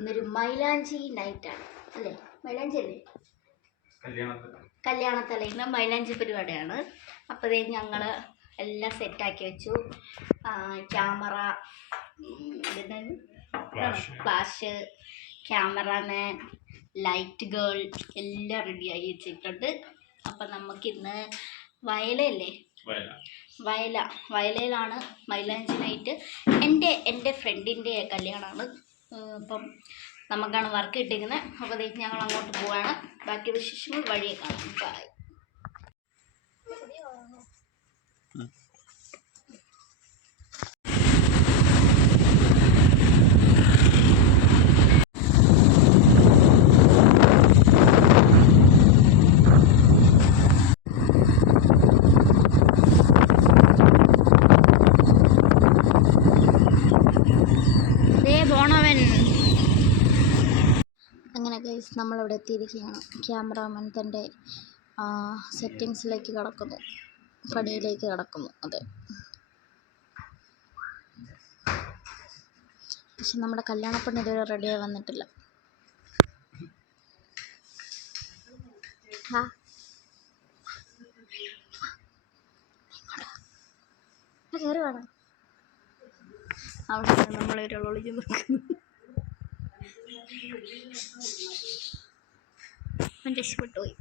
ഇന്നൊരു മൈലാഞ്ചി നൈറ്റാണ് അല്ലേ? മൈലാഞ്ചി അല്ലേ? കല്യാണത്തലേന്ന് മൈലാഞ്ചി പരിപാടിയാണ്. അപ്പോൾ ഞങ്ങൾ എല്ലാം സെറ്റാക്കി വെച്ചു. Camera, flash, cameraman, light girl എല്ലാം റെഡിയായി വെച്ചിട്ടുണ്ട്. അപ്പം നമുക്കിന്ന് വയലല്ലേ, വയലയിലാണ് മൈലാഞ്ചി നൈറ്റ്. എൻ്റെ ഫ്രണ്ടിൻ്റെ കല്യാണമാണ്. അപ്പം നമുക്കാണ് വർക്ക് കിട്ടിയിരിക്കുന്നത്. അപ്പോൾ ഞങ്ങൾ അങ്ങോട്ട് പോവാണ്. ബാക്കി വിശേഷങ്ങൾ വഴിയെ കാണാം. ബൈ. അങ്ങനെ ഗൈസ്, നമ്മളിവിടെ എത്തിയിരിക്കുകയാണ്. ക്യാമറാമാൻ തൻ്റെ സെറ്റിങ്സിലേക്ക് കടക്കുന്നു, പണിയിലേക്ക് കടക്കുന്നു. അതെ, പക്ഷെ നമ്മുടെ കല്യാണപ്പെണ്ണ് ഇതുവരെ റെഡിയായി വന്നിട്ടില്ല. കയറി വേണം. അവിടെ നമ്മളൊരാളൊളിച്ച് നിൽക്കുന്നു. രക്ഷപ്പെട്ടു പോയി.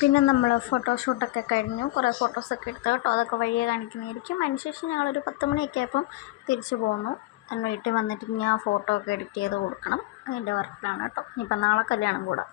പിന്നെ നമ്മൾ ഫോട്ടോഷൂട്ടൊക്കെ കഴിഞ്ഞു. കുറേ ഫോട്ടോസൊക്കെ എടുത്തു കേട്ടോ. അതൊക്കെ വഴിയെ കാണിക്കുന്നതായിരിക്കും. അതിനുശേഷം ഞങ്ങളൊരു 10 മണിയൊക്കെ ആയപ്പം തിരിച്ചു പോന്നു. വീട്ടിൽ വന്നിട്ട് ഞാൻ ഫോട്ടോ ഒക്കെ എഡിറ്റ് ചെയ്ത് കൊടുക്കണം. അതിൻ്റെ വർക്കിലാണ് കേട്ടോ. ഇനിയിപ്പം നാളെ കല്യാണം കൂടാം.